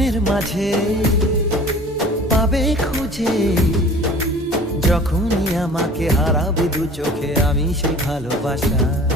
মনের মাঝে পাবে খুঁজে, যখনই আমাকে হারাবে দু চোখে আমি সেই ভালোবাসা।